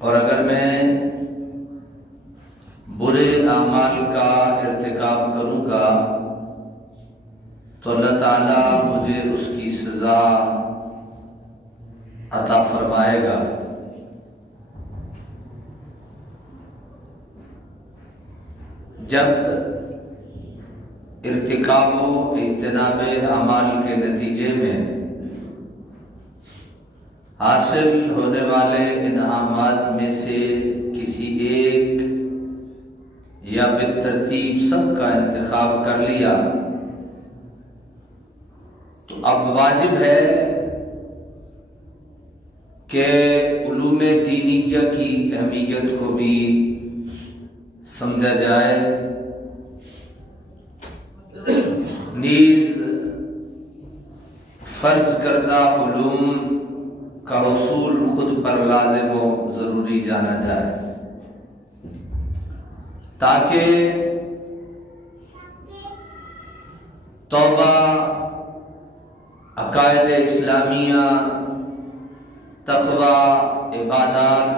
اور اگر میں برے اعمال کا ارتکاب کروں گا تو اللہ تعالیٰ مجھے اس کی سزا عطا فرمائے گا۔ جب ارتکاب و اجتناب اعمال کے نتیجے میں حاصل ہونے والے انعامات میں سے کسی ایک یا بالترتیب سب کا انتخاب کر لیا تو اب واجب ہے کہ علوم دینیہ کی اہمیت کو بھی سمجھا جائے، نیز فرض کردہ علوم کا حصول خود پر لازم و ضروری جانا جائے، تاکہ توبہ، عقائد اسلامیہ، تقوی، عبادات،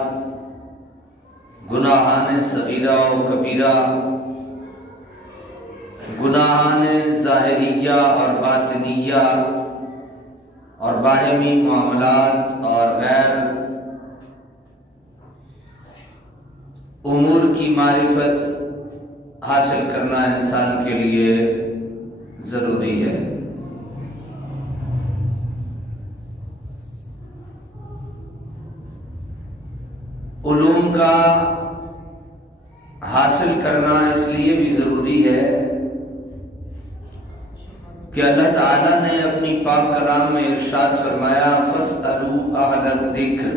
گناہان صغیرہ و کبیرہ، گناہان ظاہریہ اور باطنیہ اور باہمی معاملات اور غیر امور کی معرفت حاصل کرنا انسان کے لیے ضروری ہے۔ علوم کا حاصل کرنا اس لیے بھی ضروری ہے کہ اللہ تعالیٰ نے اپنی پاک کلام میں ارشاد فرمایا فَاسْأَلُوا أَهْلَ الذِّكْرِ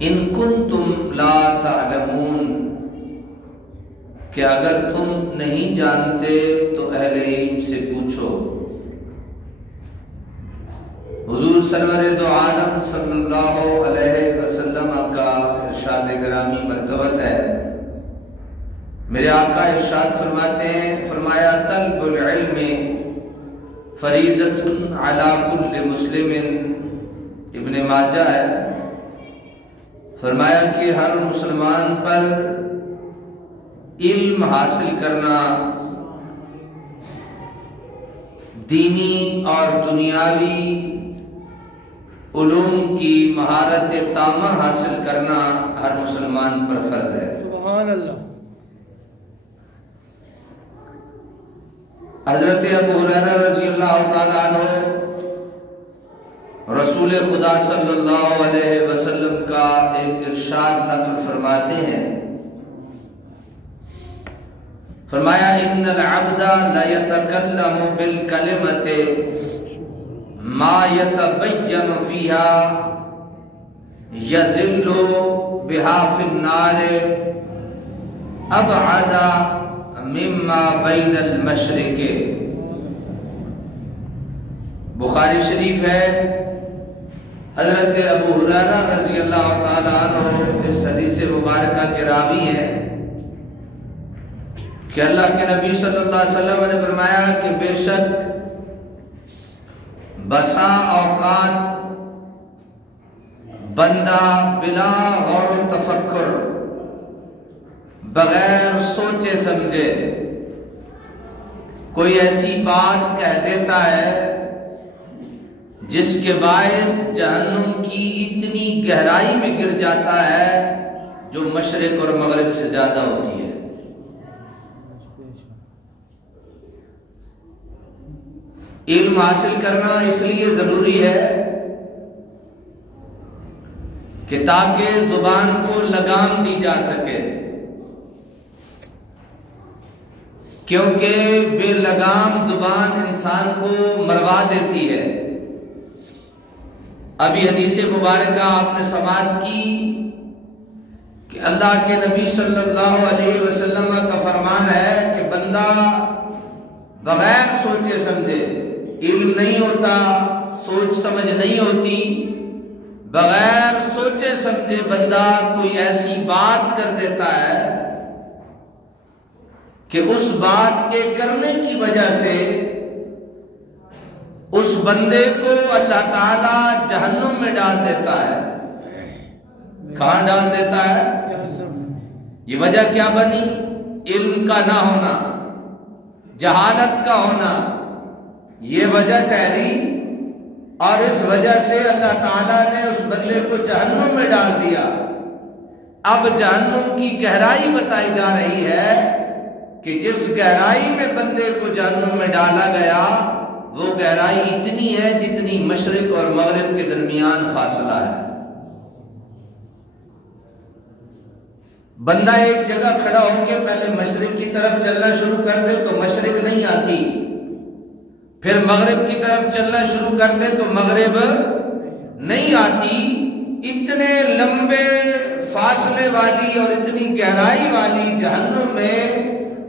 إِن كُنتُمْ لَا تَعْلَمُونَ، کہ اگر تم نہیں جانتے تو اہل علم سے پوچھو۔ حضور سرور دو عالم صلی اللہ علیہ وسلم کا ارشاد گرامی مرتبت ہے، میرے آقا ارشاد فرماتے ہیں، فرمایا طلب العلم فریضۃ علی کل مسلم، ابن ماجہ ہے، فرمایا کہ ہر مسلمان پر علم حاصل کرنا، دینی اور دنیاوی علوم کی مہارت تامہ حاصل کرنا ہر مسلمان پر فرض ہے۔ سبحان اللہ۔ حضرت ابو ہریرہ رضی اللہ تعالیٰ عنہ رسول خدا صلی اللہ علیہ وسلم کا ایک ارشاد نقل فرماتے ہیں، فرمایا ان العبد لیتکلم بالکلمۃ ما یتبین فیہا یزل بہا فی النار ابعد مما بین المشرق۔ بخاری شریف ہے، حضرت ابو ہریرہ رضی اللہ تعالیٰ عنہ اس حدیث مبارکہ کے راوی ہیں کہ اللہ کے نبی صلی اللہ علیہ وسلم نے فرمایا کہ بے شک بسا اوقات بندہ بلا غور و تفکر، بغیر سوچے سمجھے کوئی ایسی بات کہہ دیتا ہے جس کے باعث جہنم کی اتنی گہرائی میں گر جاتا ہے جو مشرق اور مغرب سے زیادہ ہوتی ہے۔ علم حاصل کرنا اس لیے ضروری ہے کہ تاکہ زبان کو لگام دی جا سکے، کیونکہ بے لگام زبان انسان کو مروا دیتی ہے۔ ابھی حدیث مبارکہ آپ نے سماعت کی کہ اللہ کے نبی صلی اللہ علیہ وسلم کا فرمان ہے کہ بندہ بغیر سوچے سمجھے، علم نہیں ہوتا، سوچ سمجھ نہیں ہوتی، بغیر سوچے سمجھے بندہ کوئی ایسی بات کر دیتا ہے کہ اس بات کے کرنے کی وجہ سے اس بندے کو اللہ تعالی جہنم میں ڈال دیتا ہے۔ کہاں ڈال دیتا ہے؟ یہ وجہ کیا بنی؟ علم کا نہ ہونا، جہالت کا ہونا، یہ وجہ ٹھہری، اور اس وجہ سے اللہ تعالیٰ نے اس بندے کو جہنم میں ڈال دیا۔ اب جہنم کی گہرائی بتائی جا رہی ہے کہ جس گہرائی میں بندے کو جہنم میں ڈالا گیا وہ گہرائی اتنی ہے جتنی مشرق اور مغرب کے درمیان فاصلہ ہے۔ بندہ ایک جگہ کھڑا ہو کے پہلے مشرق کی طرف چلنا شروع کر دے تو مشرق نہیں آتی، پھر مغرب کی طرف چلنا شروع کر دے تو مغرب نہیں آتی۔ اتنے لمبے فاصلے والی اور اتنی گہرائی والی جہنم میں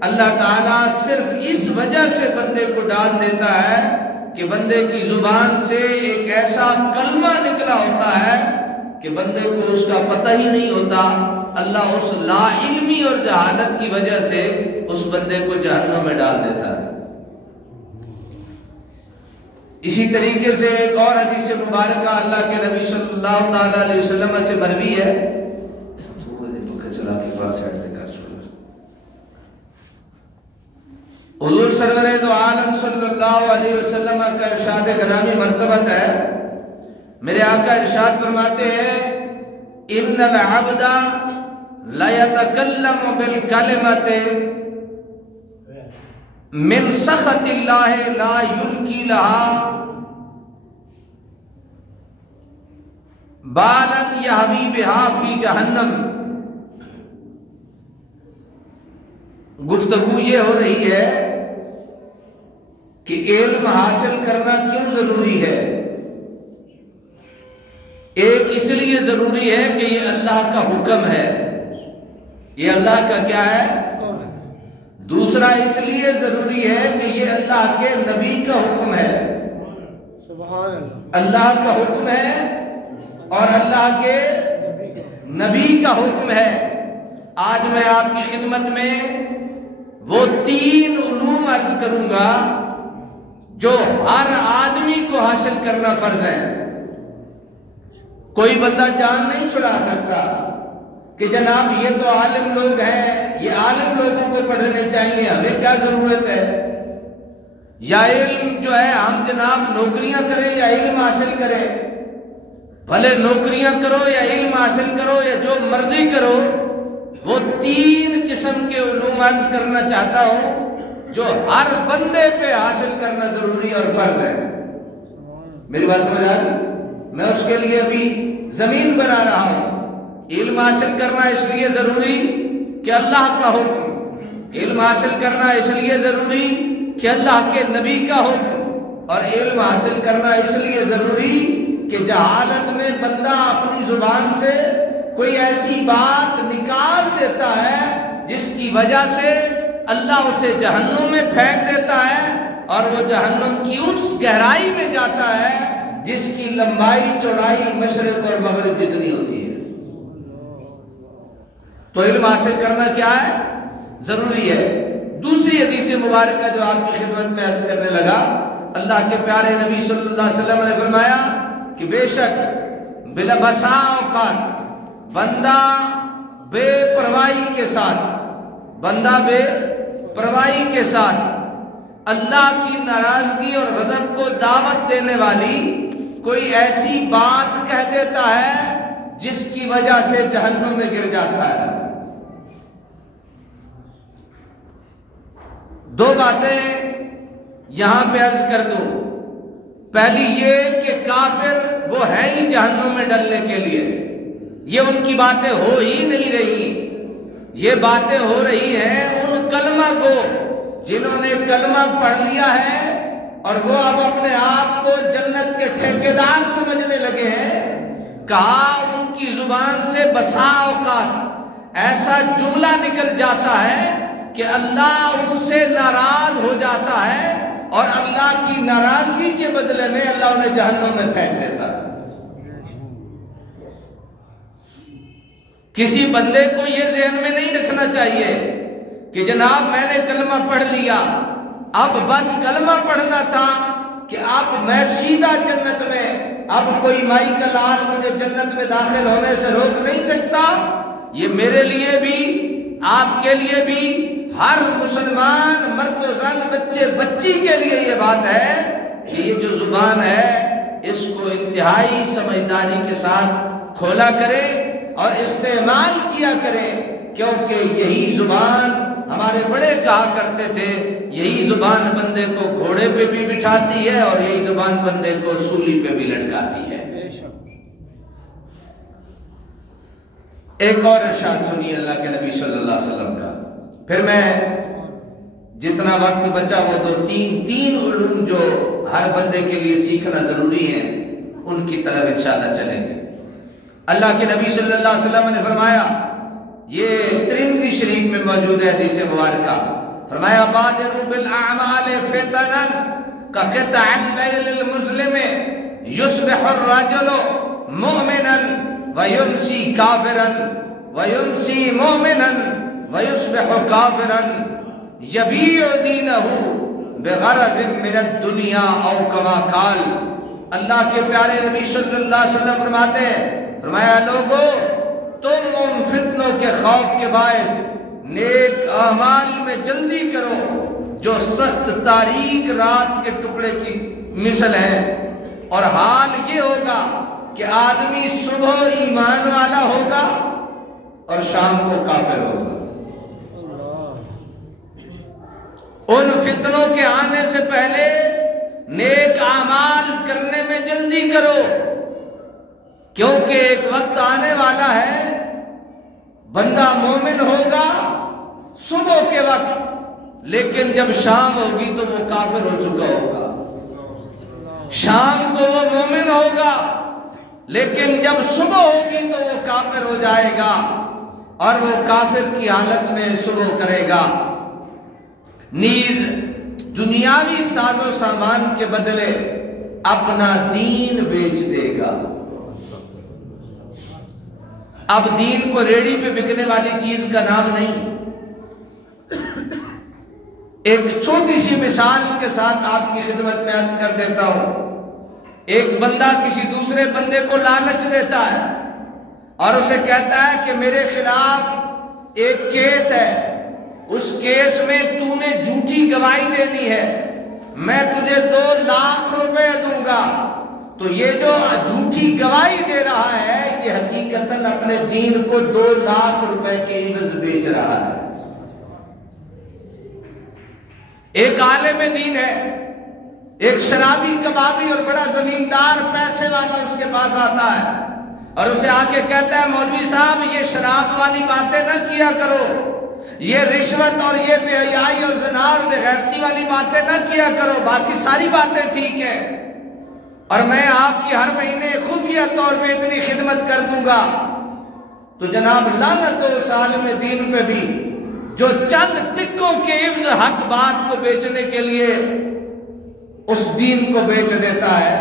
اللہ تعالیٰ صرف اس وجہ سے بندے کو ڈال دیتا ہے کہ بندے کی زبان سے ایک ایسا کلمہ نکلا ہوتا ہے کہ بندے کو اس کا پتہ ہی نہیں ہوتا۔ اللہ اس لا علمی اور جہالت کی وجہ سے اس بندے کو جہنم میں ڈال دیتا ہے۔ اسی طریقے سے ایک اور حدیث مبارکہ اللہ کے نبی صلی اللہ تعالیٰ علیہ وسلم سے مروی ہے، حضور سرور دو عالم صلی اللہ علیہ وسلم کا ارشاد گرامی مرتبت ہے، میرے آقا ارشاد فرماتے ہیں ان العبد لا يتكلم بالکلمۃ من سخط اللہ لا یلقی لها بالا یہوی بها فی جہنم۔ گفتگو یہ ہو رہی ہے کہ علم حاصل کرنا کیوں ضروری ہے؟ ایک اس لیے ضروری ہے کہ یہ اللہ کا حکم ہے، یہ اللہ کا کیا ہے؟ دوسرا اس لیے ضروری ہے کہ یہ اللہ کے نبی کا حکم ہے، سبحان اللہ، اللہ کا حکم ہے اور اللہ کے نبی کا حکم ہے۔ آج میں آپ کی خدمت میں وہ 3 علوم عرض کروں گا جو ہر آدمی کو حاصل کرنا فرض ہے۔ کوئی بندہ جان نہیں چھڑا سکتا کہ جناب یہ تو عالم لوگ ہیں، یہ عالم لوگوں کو پڑھنے چاہیے، ہمیں کیا ضرورت ہے؟ یا علم جو ہے ہم جناب نوکریاں کریں یا علم حاصل کریں، بھلے نوکریاں کرو یا علم حاصل کرو یا جو مرضی کرو، وہ 3 قسم کے علوم عرض کرنا چاہتا ہوں جو ہر بندے پہ حاصل کرنا ضروری اور فرض ہے۔ میری بات سمجھ آ گئی؟ میں اس کے لیے ابھی زمین بنا رہا ہوں۔ علم حاصل کرنا اس لیے ضروری کہ اللہ کا حکم، علم حاصل کرنا اس لیے ضروری کہ اللہ کے نبی کا حکم، اور علم حاصل کرنا اس لیے ضروری کہ جہالت میں بندہ اپنی زبان سے کوئی ایسی بات نکال دیتا ہے جس کی وجہ سے اللہ اسے جہنم میں پھینک دیتا ہے، اور وہ جہنم کی اس گہرائی میں جاتا ہے جس کی لمبائی چوڑائی مشرق اور مغرب جتنی ہوتی ہے۔ تو علم حاصل کرنا کیا ہے؟ ضروری ہے۔ دوسری حدیث مبارکہ جو آپ کی خدمت میں عرض کرنے لگا، اللہ کے پیارے نبی صلی اللہ علیہ وسلم نے فرمایا کہ بے شک بلا بسا اوقات بندہ بے پرواہی کے ساتھ، بندہ بے پرواہی کے ساتھ اللہ کی ناراضگی اور غضب کو دعوت دینے والی کوئی ایسی بات کہہ دیتا ہے جس کی وجہ سے جہنم میں گر جاتا ہے۔ 2 باتیں یہاں پہ عرض کر دوں۔ پہلی یہ کہ کافر وہ ہے ہی جہنم میں ڈلنے کے لیے، یہ ان کی باتیں ہو ہی نہیں رہی، یہ باتیں ہو رہی ہیں ان کلمہ کو جنہوں نے کلمہ پڑھ لیا ہے اور وہ اب اپنے آپ کو جنت کے ٹھیکیدار سمجھنے لگے ہیں۔ کہا ان کی زبان سے بسا اوقات ایسا جملہ نکل جاتا ہے کہ اللہ ان سے ناراض ہو جاتا ہے اور اللہ کی ناراضگی کے بدلے میں اللہ انہیں جہنم میں پھینک دیتا ہے۔ کسی بندے کو یہ ذہن میں نہیں رکھنا چاہیے کہ جناب میں نے کلمہ پڑھ لیا، اب بس کلمہ پڑھنا تھا کہ اب میں سیدھا جنت میں اب کوئی مائی کا لال مجھے جنت میں داخل ہونے سے روک نہیں سکتا. یہ میرے لیے بھی، آپ کے لیے بھی، ہر مسلمان مرد و زن، بچے بچی کے لیے یہ بات ہے کہ یہ جو زبان ہے اس کو انتہائی سمجھداری کے ساتھ کھولا کرے اور استعمال کیا کرے، کیونکہ یہی زبان ہمارے بڑے کہا کرتے تھے، یہی زبان بندے کو گھوڑے پہ بھی بٹھاتی ہے اور یہی زبان بندے کو سولی پہ بھی لٹکاتی ہے. ایک اور ارشاد سنیے اللہ کے نبی صلی اللہ علیہ وسلم کا. پھر میں جتنا وقت بچا وہ تین علوم جو ہر بندے کے لیے سیکھنا ضروری ہے ان کی طرف انشاءاللہ چلیں گے. اللہ کے نبی صلی اللہ علیہ وسلم نے فرمایا، یہ ترمذی شریف میں موجود ہے حدیث مبارکہ، فرمایا بادروا بالاعمال فتنا كقطع الليل المظلم يصبح الرجل مؤمنا ويمسي كافرا ويمسي مؤمنا ويصبح كافرا يبيع دينه بغرض من الدنيا او كما قال. اللہ کے پیارے نبی صلی اللہ علیہ وسلم فرماتے ہیں، فرمایا لوگو تم ان فتنوں کے خوف کے باعث نیک اعمال میں جلدی کرو جو سخت تاریک رات کے ٹکڑے کی مثل ہے، اور حال یہ ہوگا کہ آدمی صبح ایمان والا ہوگا اور شام کو کافر ہوگا. ان فتنوں کے آنے سے پہلے نیک اعمال کرنے میں جلدی کرو، کیونکہ ایک وقت آنے والا ہے بندہ مومن ہوگا صبح کے وقت، لیکن جب شام ہوگی تو وہ کافر ہو چکا ہوگا. شام کو وہ مومن ہوگا لیکن جب صبح ہوگی تو وہ کافر ہو جائے گا اور وہ کافر کی حالت میں صبح کرے گا. نیز دنیاوی ساز و سامان کے بدلے اپنا دین بیچ دے گا. اب دین کو ریڑھی پہ بکنے والی چیز کا نام نہیں. ایک چھوٹی سی مثال کے ساتھ آپ کی خدمت میں عرض کر دیتا ہوں. ایک بندہ کسی دوسرے بندے کو لالچ دیتا ہے اور اسے کہتا ہے کہ میرے خلاف ایک کیس ہے، اس کیس میں تو نے جھوٹی گواہی دینی ہے، میں تجھے 2 لاکھ روپے دوں گا. تو یہ جو جھوٹی گواہی دے رہا ہے یہ حقیقتاً اپنے دین کو 2 لاکھ روپے کے عوض بیچ رہا ہے. ایک عالم دین ہے، ایک شرابی کبابی اور بڑا زمیندار پیسے والا اس کے پاس آتا ہے اور اسے آ کے کہتا ہے مولوی صاحب یہ شراب والی باتیں نہ کیا کرو، یہ رشوت اور یہ بے حیائی اور زنا اور بے غیرتی والی باتیں نہ کیا کرو، باقی ساری باتیں ٹھیک ہیں اور میں آپ کی ہر مہینے خفیہ طور پہ اتنی خدمت کر دوں گا. تو جناب لعنت ہو اس عالم دین پہ بھی جو چند ٹکوں کے عوض حق بات کو بیچنے کے لیے اس دین کو بیچ دیتا ہے.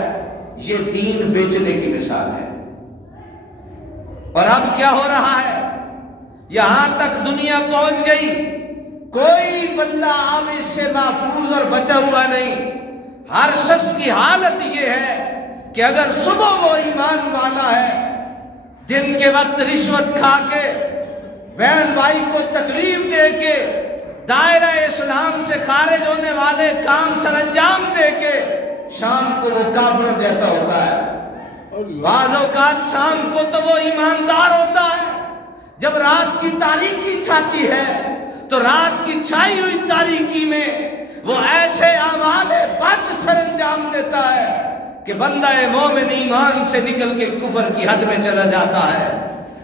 یہ دین بیچنے کی مثال ہے. اور اب کیا ہو رہا ہے، یہاں تک دنیا پہنچ گئی، کوئی بندہ اب اس سے محفوظ اور بچا ہوا نہیں. ہر شخص کی حالت یہ ہے کہ اگر صبح وہ ایمان والا ہے، دن کے وقت رشوت کھا کے، بہن بھائی کو تکلیف دے کے، دائرہ اسلام سے خارج ہونے والے کام سر انجام دے کے، شام کو وہ کافر جیسا ہوتا ہے. بعض اوقات شام کو تو وہ ایماندار ہوتا ہے. جب رات کی تاریکی چھاتی ہے تو رات کی چھائی ہوئی تاریکی میں وہ ایسے اعمال بد سر انجام دیتا ہے کہ بندہ مومن ایمان سے نکل کے کفر کی حد میں چلا جاتا ہے.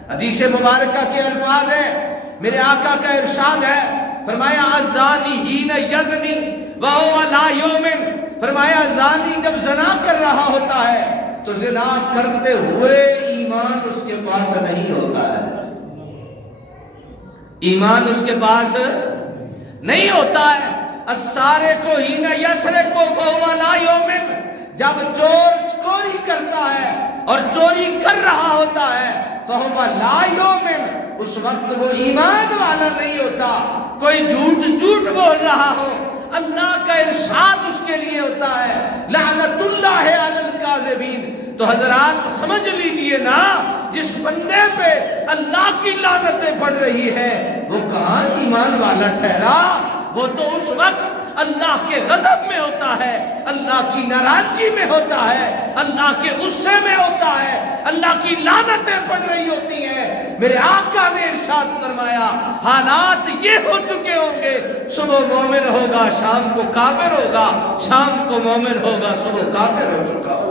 حدیث مبارکہ کے الفاظ ہیں، میرے آقا کا ارشاد ہے، فرمایا الزانی حین یزنی وہو لا یؤمن. فرمایا زانی جب زنا کر رہا ہوتا ہے تو زنا کرتے ہوئے ایمان اس کے پاس نہیں ہوتا ہے. ایمان اس کے پاس نہیں ہوتا ہے. السارق حین یسرق وہو لا یؤمن. جب چور چوری کرتا ہے اور چوری کر رہا ہوتا ہے فہو لا یؤمن، اس وقت وہ ایمان والا نہیں ہوتا. کوئی جھوٹ بول رہا ہو، اللہ کا ارشاد اس کے لیے ہوتا ہے لعنت اللہ علی الکاذبین. تو حضرات سمجھ لیجئے نا، جس بندے پہ اللہ کی لعنتیں پڑ رہی ہے وہ کہاں ایمان والا ٹھہرا؟ وہ تو اس وقت اللہ کے غضب میں ہوتا ہے، اللہ کی ناراضگی میں ہوتا ہے، اللہ کے غصے میں ہوتا ہے، اللہ کی لعنتیں پڑ رہی ہوتی ہیں۔ میرے آقا نے ارشاد فرمایا حالات یہ ہو چکے ہوں گے، صبح مومن ہوگا شام کو کافر ہوگا، شام کو مومن ہوگا صبح کافر ہو چکا ہوگا۔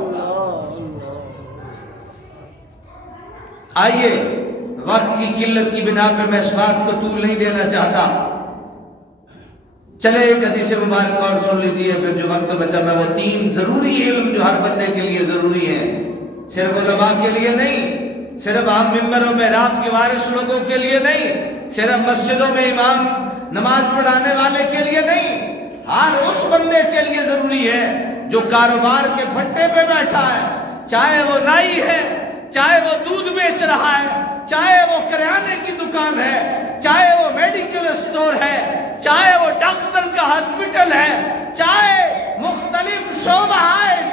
آئیے، وقت کی قلت کی بنا پہ میں اس بات کو طول نہیں دینا چاہتا، چلے ایک حدیث مبارک اور سن لیجیے، پھر جو وقت بچا میں وہ 3 ضروری علم جو ہر بندے کے لیے ضروری ہیں، صرف علماء کے لیے نہیں، صرف عام ممبر و محراب کے وارث لوگوں کے لیے نہیں، صرف مسجدوں میں امام نماز پڑھانے والے کے لیے نہیں، ہر اس بندے کے لیے ضروری ہے جو کاروبار کے پھٹے پہ بیٹھا ہے، چاہے وہ نائی ہے، چاہے وہ دودھ بیچ رہا ہے، چاہے وہ کریانے کی دکان ہے، چاہے وہ میڈیکل اسٹور ہے، چاہے وہ ڈاکٹر کا ہاسپٹل ہے، چاہے مختلف شعبہ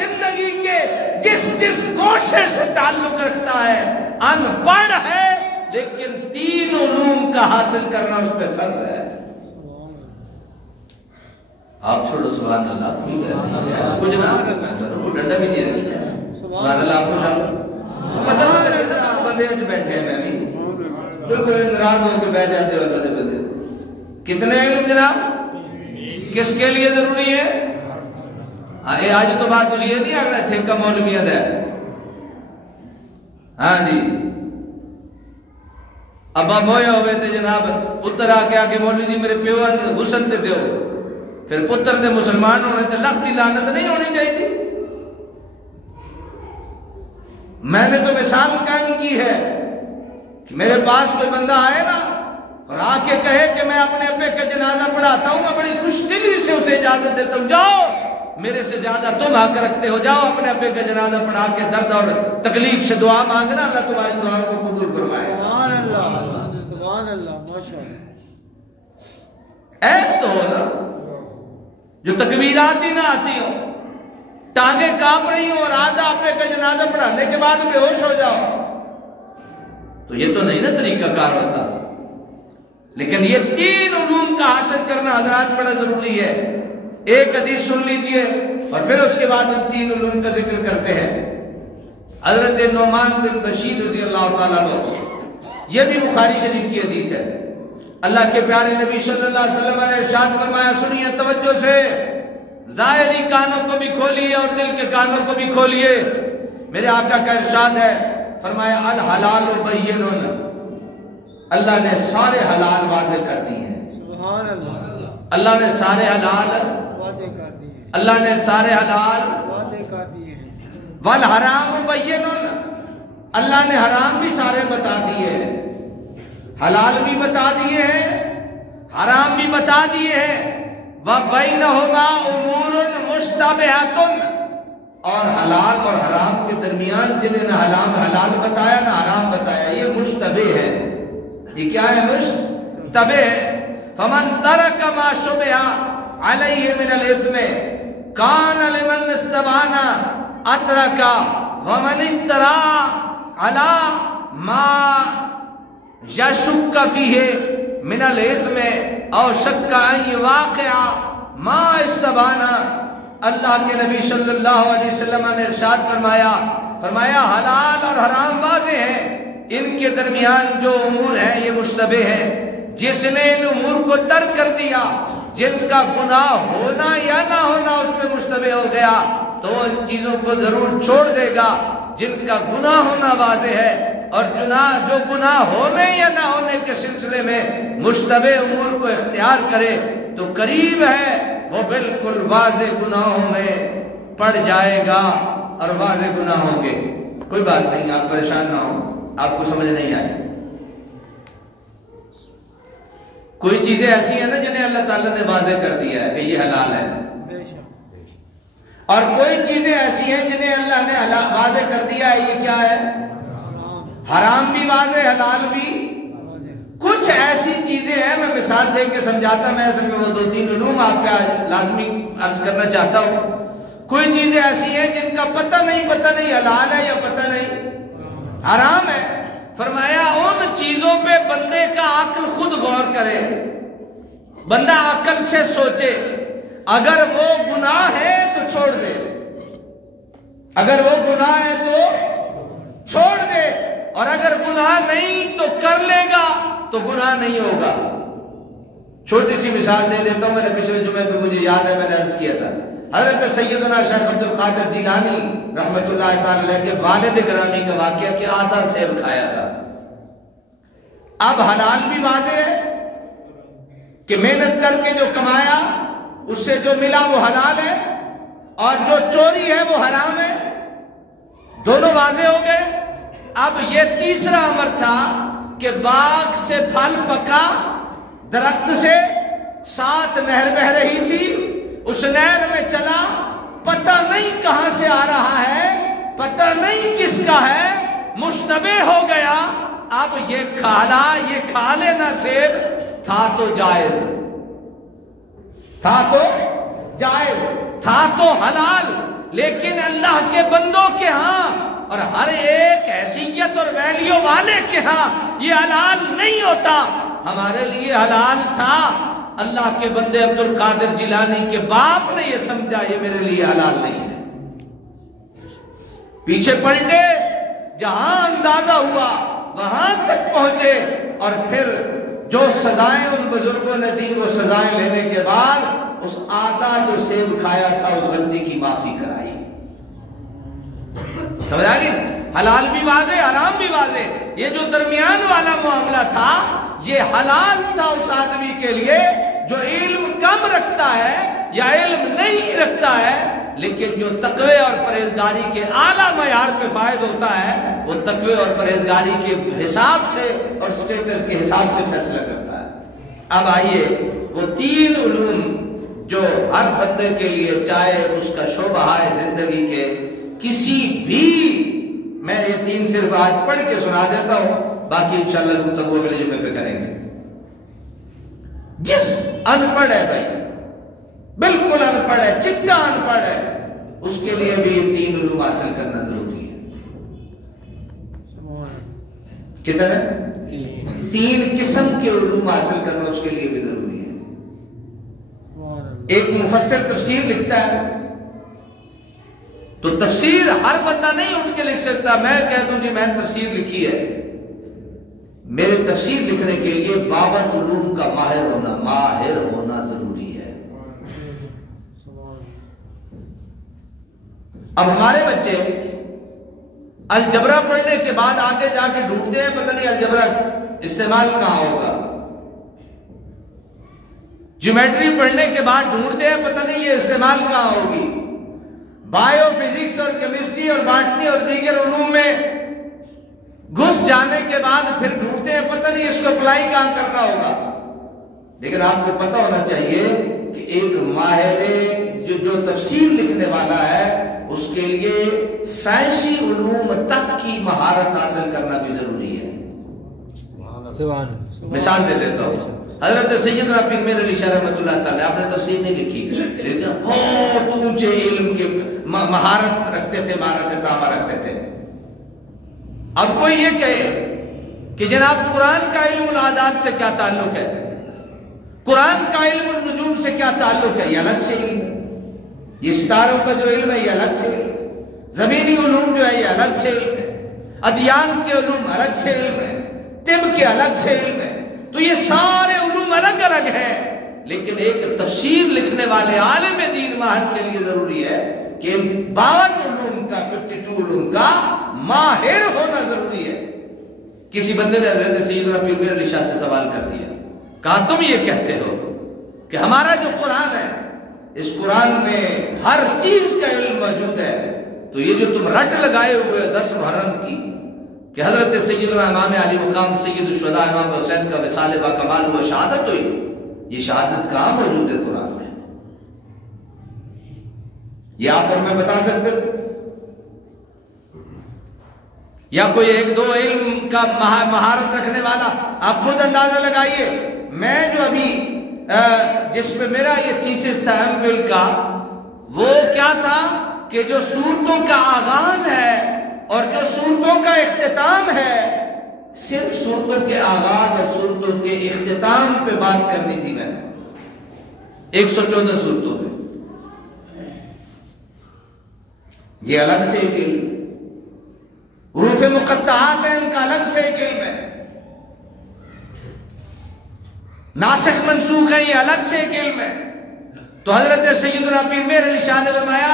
زندگی کے جس گوشے سے تعلق رکھتا ہے، ان پڑھ ہے لیکن 3 علوم کا حاصل کرنا اس پہ فرض ہے۔ آپ چھوڑو سبحان اللہ، کچھ نہ وہ ڈنڈا بھی نہیں رکھتا سبحان اللہ، آپ کو شامل پتہ نہیں لگتا نا، بندے جو بیٹھے ہیں میں بھی بالکل ناراض ہو کے بیٹھ جاتے ہو اللہ دے بندے۔ کتنے علم جناب کس کے لیے ضروری ہے؟ آج تو بات یہ نہیں اگلا ٹھیکہ مولویت ہے، ہاں جی ابا مویا ہوئے تھے جناب، پتر آ کے آگے مولوی جی میرے پیو حسن تے دیو، پھر پتر دے مسلمان ہونے تے لختی لعنت نہیں ہونی چاہیے تھی۔ میں نے تو مثال قائم کی ہے کہ میرے پاس کوئی بندہ آئے نا اور آ کے کہے کہ میں اپنے ابے کا جنازہ پڑھاتا ہوں، میں بڑی خوش دلی سے اسے اجازت دیتا ہوں، جاؤ میرے سے زیادہ تم حق رکھتے ہو، جاؤ اپنے ابے کا جنازہ پڑھا کے درد اور تکلیف سے دعا مانگنا، اللہ تمہاری دعاؤں کو قبول فرمائے۔ سبحان اللہ، سبحان اللہ، ماشاءاللہ۔ ایک تو ہو نا جو تکبیرات ہی نہ آتی ہو، ٹانگیں کانپ رہی ہوں اور آدھا ابے کا جنازہ پڑھانے کے بعد بے ہوش ہو جاؤ، تو یہ تو نہیں نا طریقہ کار ہوتا۔ لیکن یہ 3 علوم کا حاصل کرنا حضرات بڑا ضروری ہے۔ ایک حدیث سن لیجئے اور پھر اس کے بعد ان 3 علوم کا ذکر کرتے ہیں۔ حضرت نعمان بن بشیر رضی اللہ تعالیٰ عنہ، یہ بھی بخاری شریف کی حدیث ہے، اللہ کے پیارے نبی صلی اللہ علیہ وسلم نے ارشاد فرمایا، سنیے توجہ سے، ظاہری کانوں کو بھی کھولیے اور دل کے کانوں کو بھی کھولیے، میرے آقا کا ارشاد ہے، فرمایا الحلال بین، اللہ نے سارے حلال واضح کر دیے ہیں، سبحان اللہ، اللہ نے سارے حلال واضح کر دیے ہیں، اللہ نے سارے حلال واضح کر دیے ہیں، والحرام بین، اللہ نے حرام بھی سارے بتا دیے ہیں، حلال بھی بتا دیے ہیں، حرام بھی بتا دیے ہیں، وَبَيْنَهُمَا أُمُورٌ مُشْتَبِهَةٌ، اور حلال اور حرام کے درمیان جنہیں نہ حلال بتایا نہ حرام بتایا، یہ مشتبہ ہے۔ یہ کیا ہے؟ مشتبہ ہے۔ فَمَنْ تَرَكَ مَا شُبِهَ عَلَيْهِ مِنَ الْإِثْمِ كَانَ لِمَنْ اسْتَبَانَ أَتْرَكَ وَمَنِ اتَّرَى عَلَى مَا يَشُكَّ فِيهِ مِنَ الْإِثْمِ او شک ان واقعہ ما استبانا، اللہ کے نبی صلی اللہ علیہ وسلم نے ارشاد فرمایا حلال اور حرام واضح ہیں، ان کے درمیان جو امور ہیں یہ مشتبہ ہیں، جس نے ان امور کو ترک کر دیا، جن کا گناہ ہونا یا نہ ہونا اس میں مشتبہ ہو گیا، تو ان چیزوں کو ضرور چھوڑ دے گا، جن کا گناہ ہونا واضح ہے، اور جو گناہ ہونے یا نہ ہونے کے سلسلے میں مشتبہ امور کو اختیار کرے تو قریب ہے وہ بالکل واضح گناہوں میں پڑ جائے گا اور واضح گناہ ہوں گے۔ کوئی بات نہیں، آپ پریشان نہ ہوں، آپ کو سمجھ نہیں آئی۔ کوئی چیزیں ایسی ہیں نا جنہیں اللہ تعالیٰ نے واضح کر دیا ہے کہ یہ حلال ہے، اور کوئی چیزیں ایسی ہیں جنہیں اللہ نے واضح کر دیا ہے یہ کیا ہے؟ حرام بھی واضح، حلال بھی۔ کچھ ایسی چیزیں ہیں، میں مثال دے کے سمجھاتا، میں اصل میں وہ 2-3 علوم آپ کا لازمی عرض کرنا چاہتا ہوں۔ کوئی چیزیں ایسی ہیں جن کا پتہ نہیں حلال ہے یا پتہ نہیں حرام ہے. فرمایا ان چیزوں پہ بندے کا عقل خود غور کرے، بندہ عقل سے سوچے. اگر وہ گناہ ہے تو چھوڑ دے، اگر وہ گناہ ہے تو چھوڑ دے، اور اگر گناہ نہیں تو کر لے گا تو گناہ نہیں ہوگا. چھوٹی سی مثال دے دیتا ہوں. میں نے پچھلے جمعے پہ مجھے یاد ہے میں نے عرض کیا تھا، حضرت سیدنا شیخ عبد القادر جیلانی رحمت اللہ تعالی علیہ کے والد گرامی کا واقعہ کہ آدھا سیب کھایا تھا. اب حلال بھی واضح ہے کہ محنت کر کے جو کمایا اس سے جو ملا وہ حلال ہے، اور جو چوری ہے وہ حرام ہے. دونوں واضح ہو گئے. اب یہ تیسرا امر تھا کہ باغ سے پھل پکا، درخت سے ساتھ نہر بہ رہی تھی، اس نہر میں چلا، پتہ نہیں کہاں سے آ رہا ہے، پتہ نہیں کس کا ہے، مشتبہ ہو گیا. اب یہ کھا لینا سیب تھا تو جائز، تھا تو حلال، لیکن اللہ کے بندوں کے ہاں اور ہر ایک حیثیت اور ویلیو والے کے ہاں یہ حلال نہیں ہوتا. ہمارے لیے حلال تھا، اللہ کے بندے عبد القادر جیلانی کے باپ نے یہ سمجھا یہ میرے لیے حلال نہیں ہے. پیچھے پلٹے، جہاں اندازہ ہوا وہاں تک پہنچے، اور پھر جو سزائیں ان بزرگوں نے دی وہ سزائیں لینے کے بعد اس آدھا جو سیب کھایا تھا اس غلطی کی معافی کرائی. سمجھ آ گئی؟ حلال بھی واضح، حرام بھی واضح. یہ جو درمیان والا معاملہ تھا یہ حلال تھا اس آدمی کے لیے جو علم کم رکھتا ہے یا علم نہیں رکھتا ہے، لیکن جو تقوی اور پرہیزگاری کے اعلیٰ معیار پہ فائد ہوتا ہے وہ تقوی اور پرہیزگاری کے حساب سے اور سٹیٹس کے حساب سے فیصلہ کرتا ہے. اب آئیے وہ تین علوم جو ہر بندے کے لیے چاہے اس کا شعبہ ہے زندگی کے کسی بھی، میں یہ تین صرف آج پڑھ کے سنا دیتا ہوں، باقی انشاءاللہ گفتگو اگلے جمعے پہ کریں گے. جس ان پڑھ ہے بھائی، بالکل ان پڑھ ہے، چکا ان پڑھ ہے، اس کے لیے بھی یہ تین علوم حاصل کرنا ضروری ہے. کتنے؟ تین قسم کے علوم حاصل کرنا اس کے لیے بھی ضروری ہے. ایک مفسر تفسیر لکھتا ہے تو تفسیر ہر بندہ نہیں اٹھ کے لکھ سکتا. میں کہہ دوں جی میں نے تفسیر لکھی ہے، میرے تفسیر لکھنے کے لیے 52 علوم کا ماہر ہونا ضروری ہے. اب ہمارے بچے الجبرا پڑھنے کے بعد آگے جا کے ڈھونڈتے ہیں پتہ نہیں الجبرا استعمال کہاں ہوگا، جیومیٹری پڑھنے کے بعد ڈھونڈتے ہیں پتہ نہیں یہ استعمال کہاں ہوگی، بائیو فزکس اور کیمسٹری اور باٹنی اور دیگر علوم میں گھس جانے کے بعد پھر ڈھونڈتے ہیں پتہ نہیں اس کو اپلائی کہاں کرنا ہوگا. لیکن آپ کو پتہ ہونا چاہیے کہ ایک ماہر جو تفسیر لکھنے والا ہے اس کے لیے سائنسی علوم تک کی مہارت حاصل کرنا بھی ضروری ہے. مثال دے دیتا ہوں، حضرت سیدنا پیر میر علی شاہ رحمۃ اللہ تعالی، آپ نے تفسیر نہیں لکھی لیکن بہت اونچے علم کے مہارت رکھتے تھے، مہارت تامہ رکھتے تھے. اب کوئی یہ کہے کہ جناب قرآن کا علم العادات سے کیا تعلق ہے، قرآن کا علم النجوم سے کیا تعلق ہے، یہ الگ سے علم ہے. یہ ستاروں کا جو علم ہے یہ الگ سے علم ہے. زمینی علوم جو ہے یہ الگ سے علم ہے. ادیان کے علوم الگ سے علم ہے. طب کے الگ سے علم ہے. تو یہ سارے علوم الگ الگ ہیں، لیکن ایک تفسیر لکھنے والے عالم دین ماہر کے لیے ضروری ہے کہ 52 علوم کا 52 علوم کا ماہر ہونا ضروری ہے. کسی بندے نے حضرت سیدنا پیر میر علی شاہ سے سوال کر دیا، کہا تم یہ کہتے ہو کہ ہمارا جو قرآن ہے اس قرآن میں ہر چیز کا علم موجود ہے، تو یہ جو تم رٹ لگائے ہوئے 10 محرم کی کہ حضرت سیدنا امام علی مقام سید الشہداء امام حسین کا وصال با کمال ہوا، شہادت ہوئی، یہ شہادت کہاں موجود ہے قرآن میں؟ یہ آپ اور میں بتا سکتے یا کوئی ایک دو علم کا مہارت رکھنے والا؟ آپ خود اندازہ لگائیے. میں جو ابھی جس پہ میرا یہ تھیسس تھا ایم فل کا، وہ کیا تھا کہ جو صورتوں کا آغاز ہے اور جو صورتوں کا اختتام ہے، صرف صورتوں کے آغاز اور صورتوں کے اختتام پہ بات کرنی تھی میں نے 114 صورتوں پہ. یہ الگ سے ایک علم، حروف مقطعات ہیں ان کا الگ سے ایک علم ہے، ناسخ منسوخ ہیں یہ الگ سے ایک علم ہے. تو حضرت سیدنا پیر مہر علی شاہ نے فرمایا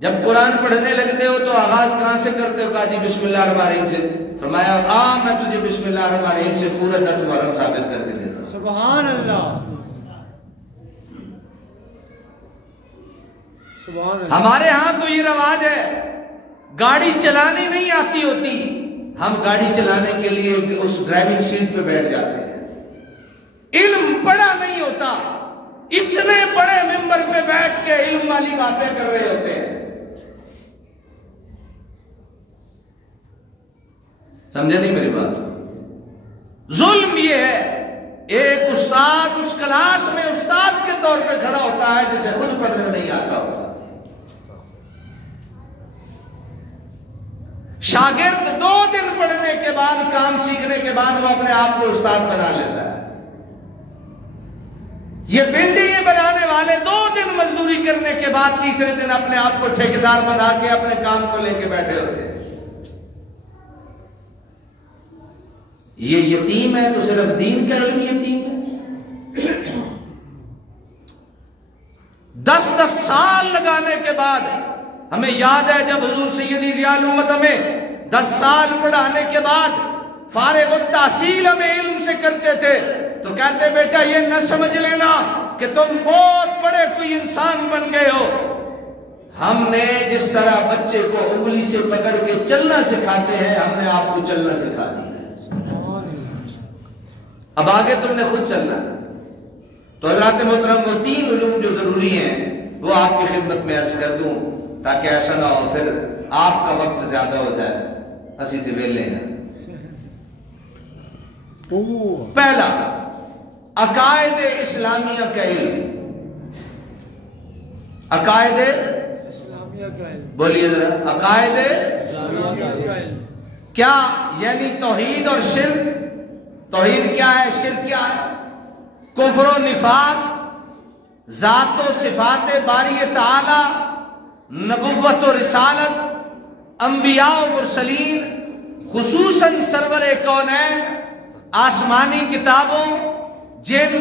جب قرآن پڑھنے لگتے ہو تو آغاز کہاں سے کرتے ہو؟ کہا جی بسم اللہ الرحمن الرحیم سے. فرمایا میں تجھے بسم اللہ الرحمن الرحیم سے پورا 10 محرم ثابت کر کے دیتا ہوں. سبحان اللہ. ہمارے ہاں تو یہ رواج ہے، گاڑی چلانی نہیں آتی ہوتی، ہم گاڑی چلانے کے لیے اس ڈرائیونگ سیٹ پہ بیٹھ جاتے ہیں. علم پڑھا نہیں ہوتا، اتنے بڑے ممبر پہ بیٹھ کے علم والی باتیں کر رہے ہوتے ہیں. سمجھے نہیں میری بات؟ ظلم یہ ہے، ایک استاد اس کلاس میں استاد کے طور پہ کھڑا ہوتا ہے جسے خود پڑھنے نہیں آتا ہوتا. شاگرد 2 دن پڑھنے کے بعد، کام سیکھنے کے بعد وہ اپنے آپ کو استاد بنا لیتا ہے. یہ بلڈنگیں بنانے والے 2 دن مزدوری کرنے کے بعد تیسرے دن اپنے آپ کو ٹھیکیدار بنا کے اپنے کام کو لے کے بیٹھے ہوتے ہیں. یہ یتیم ہے تو صرف دین کا علم یتیم ہے. 10 سال لگانے کے بعد ہمیں یاد ہے جب حضور سیدی ضیاء الامت ہمیں 10 سال پڑھانے کے بعد فارغ التحصیل ہمیں علم سے کرتے تھے تو کہتے بیٹا یہ نہ سمجھ لینا کہ تم بہت بڑے کوئی انسان بن گئے ہو. ہم نے جس طرح بچے کو انگلی سے پکڑ کے چلنا سکھاتے ہیں، ہم نے آپ کو چلنا سکھا دیا ہے، اب آگے تم نے خود چلنا ہے. تو حضرات محترم وہ 3 علوم جو ضروری ہیں وہ آپ کی خدمت میں عرض کر دوں تاکہ ایسا نہ ہو پھر آپ کا وقت زیادہ ہو جائے. اسی تے ویلے ہیں. پہلا عقائد اسلامیہ کا علم. عقائد اسلامیہ کا علم، بولیے ذرا. عقائد اسلامیہ کا علم کیا یعنی توحید اور شرک. توحید کیا ہے، شرک کیا ہے؟ کفر و نفاق، ذات و صفات باری تعالی، نبوت و رسالت، انبیاء و مرسلین، خصوصاً سرور کونین، آسمانی کتابوں، جن،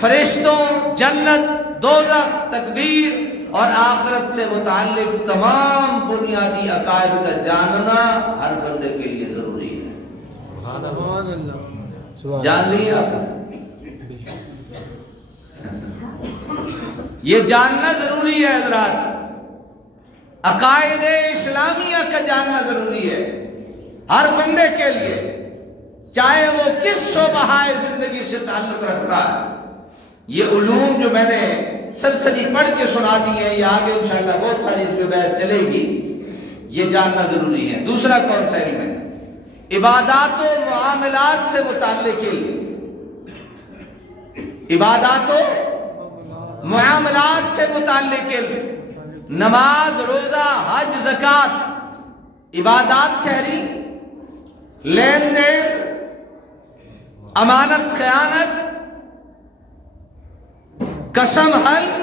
فرشتوں، جنت، دوزخ، تقدیر اور آخرت سے متعلق تمام بنیادی عقائد کا جاننا ہر بندے کے لیے ضروری ہے. سبحان اللہ. جان لیے آپ نے؟ یہ جاننا ضروری ہے حضرات. عقائد اسلامیہ کا جاننا ضروری ہے ہر بندے کے لیے، چاہے وہ کس شعبہ زندگی سے تعلق رکھتا ہے. یہ علوم جو میں نے سرسری پڑھ کے سنا دی ہیں، یہ آگے انشاءاللہ بہت ساری اس پہ بحث چلے گی، یہ جاننا ضروری ہے. دوسرا کون سا علم ہے؟ عبادات و معاملات سے متعلق علم. عبادات و معاملات سے متعلق علم. نماز، روزہ، حج، زکوٰۃ، عبادات ٹھہری، لین دین، امانت خیانت، قسم حلف،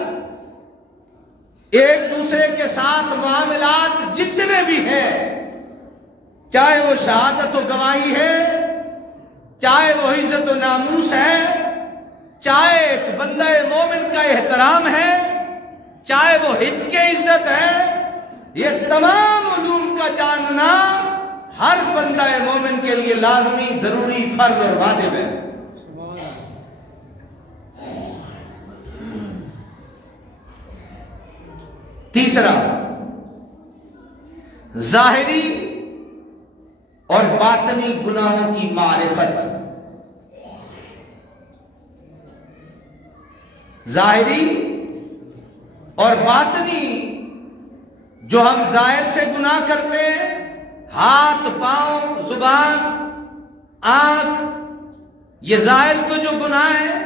ایک دوسرے کے ساتھ معاملات جتنے بھی ہیں، چاہے وہ شہادت و گواہی ہے، چاہے وہ عزت و ناموس ہے، چاہے ایک بندہ مومن کا احترام ہے، چاہے وہ ہت کی عزت ہے، یہ تمام علوم کا جاننا ہر بندہ مومن کے لیے لازمی، ضروری، فرض اور واجب ہے. تیسرا ظاہری اور باطنی گناہوں کی معرفت. ظاہری اور باطنی، جو ہم ظاہر سے گناہ کرتے ہیں، ہاتھ، پاؤں، زبان، آنکھ، یہ ظاہر کو جو گناہ ہے،